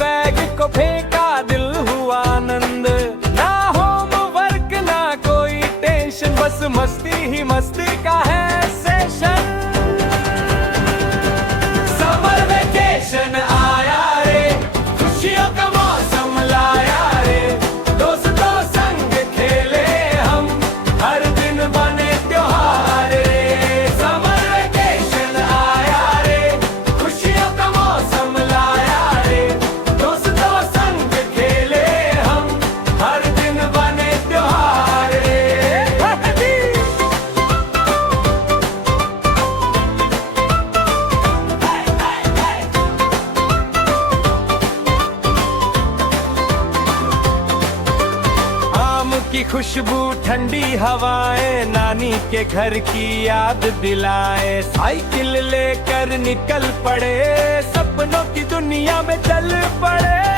Bag को फेंका दिल हुआ आनंद, ना होमवर्क ना कोई टेंशन, बस मस्ती ही मस्ती का है सेशन। समर वेकेशन आया रे, खुशियों का मौसम लाया रे, दोस्तों संग खेले हम, हर दिन बने त्योहार रे। समर वेकेशन आया रे, खुशियों का मौसम लाया रे, दोस्तों संग खेले हम, हर दिन बने त्योहार रे। आम की खुशबू, ठंडी हवाएं, नानी के घर की याद दिलाए, साइकिल लेकर निकल पड़े, सपनों की दुनिया में चल पड़े।